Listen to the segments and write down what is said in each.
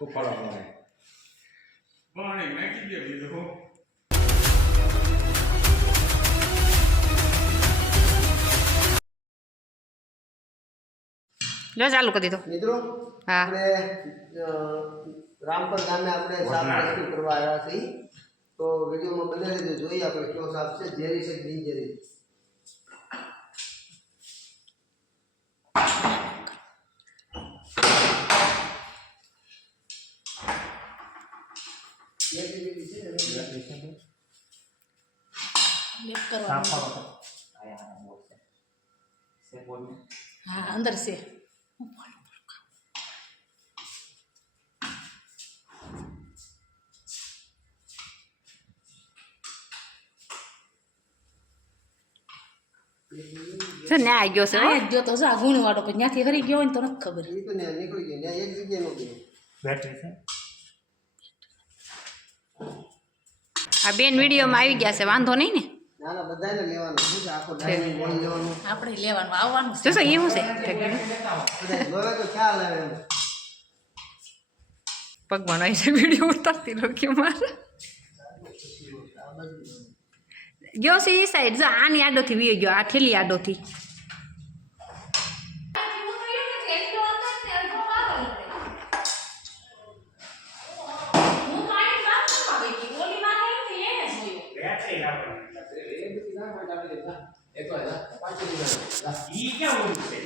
ઉપાડો મને પાણી નાખી દે બીજું લો ચાલુ કરી દીધો મિત્રો હા આપણે રામપર ગામે આપણે સાપ રેસ્ક્યુ કરવા આવ્યા છીએ તો વિડીયોમાં બને રહેજો જોઈએ આપણે કેવો સાપ છે ઝેરી છે બિનઝેરી हाँ अंदर से ને આ ગયો છે आ गयो तो जा गुण वाटो पे न्याथी हरी गयो ने तो न खबर એ તો ને નીકળી ગયો ને એક જગ્યાએ નો ગયો બેટરી છે આ બેન વિડીયોમાં આવી ગયા છે વાંધો નહીં ને ના ના બધાને લેવાનું શું છે આખો ડાયરી બોલ લેવાનું આપણે લેવાનું આવવાનું જોશો એવું છે બધા જોવે તો ખ્યાલ આવે એમ પગમાં આવી છે વિડીયો ઉતારતી રોક્યો મારે ગયો છે એ સાઈડ જો આની આડોથી વી ગયો આ ઠેલી આડોથી ઈ ક્યાં હોય છે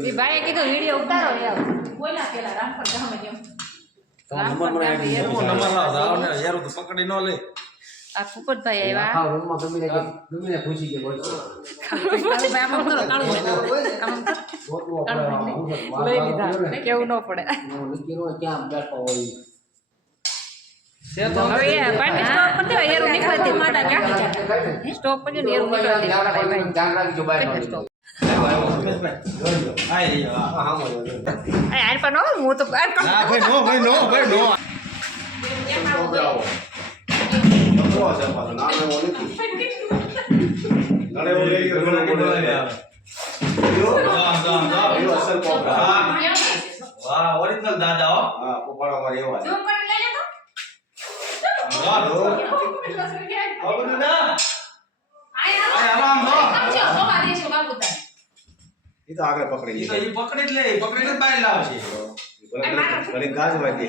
એ ભાઈએ કીધું વિડીયો ઉતારો યાર બોલા પેલા રામપર ગામે જેમ નંબર લાવ જાવ ને યાર તો પકડી ન લે આ ફૂફટભાઈ આવ્યા આખા રૂમમાં ગમીને પૂછી ગયો બોલ આમ કરો કાળું આમ લઈ લીધા કેવું ન પડે નીકળો ક્યાં બેઠો હોય હવે એ પાણી સ્ટોપ પર દેવા એરું નીકળતી માટા ક્યાં સ્ટોપ પર જો ને એરું નીકળતી ભાઈ ધ્યાન રાખજો બાય સ્ટોપ આઈ હા મોય આ આર પર નો હું તો આર કર ના ભાઈ નો વાહ ઓરિજિનલ દાદા હો હા પોપાડો મારે એવા જો કરી લે તો વાહ દો આવો દાદા આય આરામ દો સમજો તો આદે છો બાપુ તા એ તો આગળ પકડી ઈ તો ઈ પકડી જ લે પકડીને બહાર લાવશે ઘણી ગાજ વાગી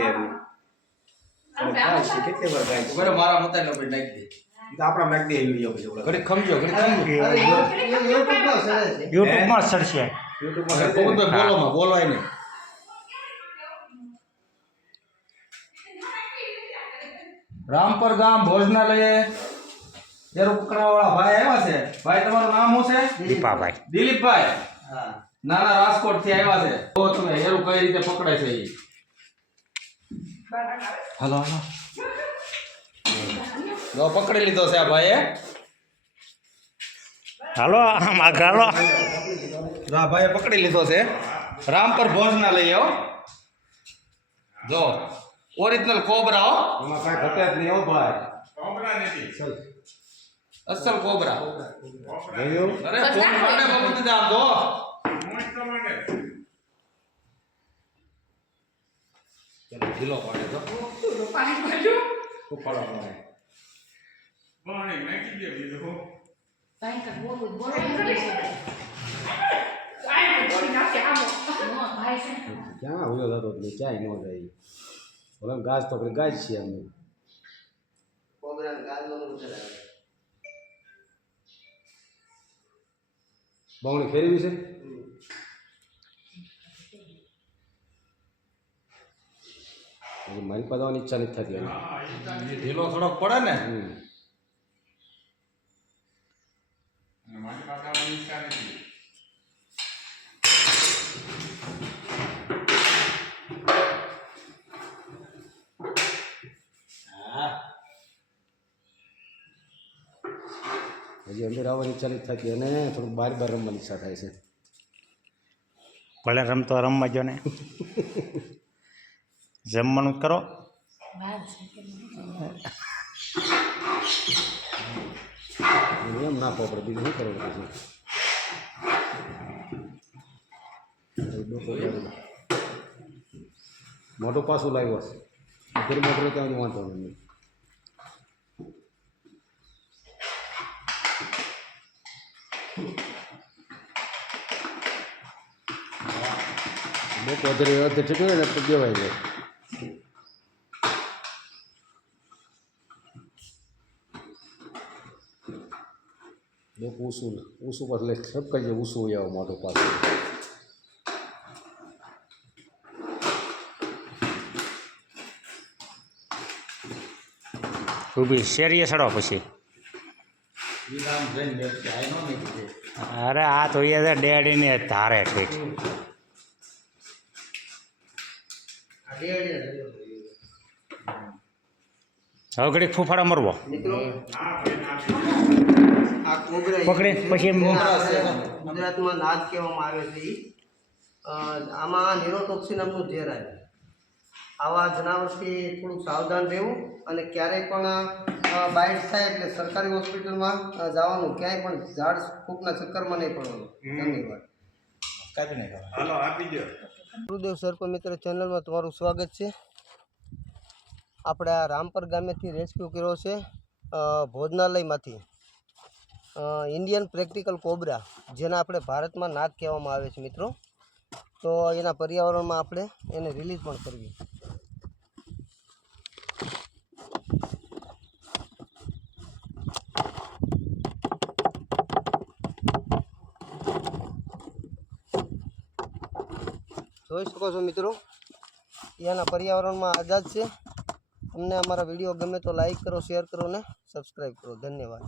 છે કેટલી વાર ગાય બરે મારા મતાઈ નો નાખી દે એ તો આપણા મેક દે વિડિયો પછી ઓલા ઘડી ખમજો YouTube માં સડશે YouTube માં પવનભાઈ બોલવાય ને રામપર ગામ ભોજનાલય જેરો પકડાવાળા ભાઈ આવ્યા છે ભાઈ તમારું નામ શું છે દીપાભાઈ દિલીપભાઈ હા નાના રાજકોટ થી આવ્યા છે તો તમે એરું કઈ રીતે પકડાય છે ઈ હાલો હાલો લો પકડી લીધો છે આ ભાઈએ હાલો આમ આગળ હાલો આ ભાઈએ પકડી લીધો છે રામપર ભોજનાલય હો જો ઓરિજિનલ કોબરા હો એમાં કાંઈ ઘટે જ નહીં હો ભાઈ કોબરા નથી અસલ કોબરા જોયું અરે ફોન માટે બાબત આમ જો મોજ તો માટે ચલો ઢીલો પાડે તો પાણી ભરજો ઉપાડો મને પાણી નાખી દે બીજું કાઈ કા બોલું આય બોલી નાખે આમો નો ભાઈ છે ક્યાં હુયો થતો એટલે ક્યાંય ન જાય ઓલા ગાજ તો આપણે ગાજ છીએ અમે કોબરા ગાજ નો ઉતરે બાવણી ફેરવી છે મારી પાડવાની ઈચ્છા નથી થતી ઢીલો થોડોક પડે ને મારી પાસે આવવાની ઈચ્છા નથી હજી અંદર આવવાની ઈચ્છા નથી થતી અને થોડુંક બાર રમવાની ઈચ્છા થાય છે ભલે રમતો રમવા જો ને જમવાનું કરો વાત છે કે એમ નાખવો પડે બીજું શું કરવું પછી ડોકો કાઢી. મોટું પાછું લાવ્યો છે ઘર મોટું ત્યાં વાંધો નહીં. ડોકો અધે ઠીક ને તો દેવાય જાય. ડોકો ઊંચું પાછું લઈ ઠપકાઈ જાય ઊંચું હોય આવો મોટું પાછું. ઊભી શેરીએ ચડો પછી ઈ આમ જઈને બેસશે, આ નો નીકળે. અરે આ તો એ છે ડેડીને ધારે ઠીક આ ડેડીને લઈ હવે ઘડીક ફૂફાડા મરવો મિત્રો આ કોબરા પકડે પછી એમ ગુજરાતમાં નાદ કહેવામાં આવે છે ઈ. આમાં નિરોટોક્સિન નામનું ઝેર આવે. આવા જનાવરથી થોડુંક સાવધાન રહેવું અને ક્યારેય પણ બાઇટ થાય એટલે સરકારી હોસ્પિટલમાં જવાનું, ક્યાંય પણ ઝાડ ફૂંકના ચક્કરમાં નહીં પડવાનું. ધન્યવાદ. કાપી નાખો. હાલો આપી દો. ગુરુદેવ સરપંચ મિત્ર ચેનલમાં તમારું સ્વાગત છે. આપણે આ રામપર ગામેથી રેસ્ક્યુ કર્યો છે ભોજનાલયમાંથી ઇન્ડિયન પ્રેક્ટિકલ કોબરા, જેને આપણે ભારતમાં નાગ કહેવામાં આવે છે મિત્રો. તો એના પર્યાવરણમાં આપણે એને રિલીઝ પણ કરવી. જોઈ શકો છો મિત્રો, એના પર્યાવરણમાં આઝાદ છે. તમને અમારા વિડીયો ગમે તો લાઈક કરો, શેર કરો ને સબસ્ક્રાઈબ કરો. ધન્યવાદ.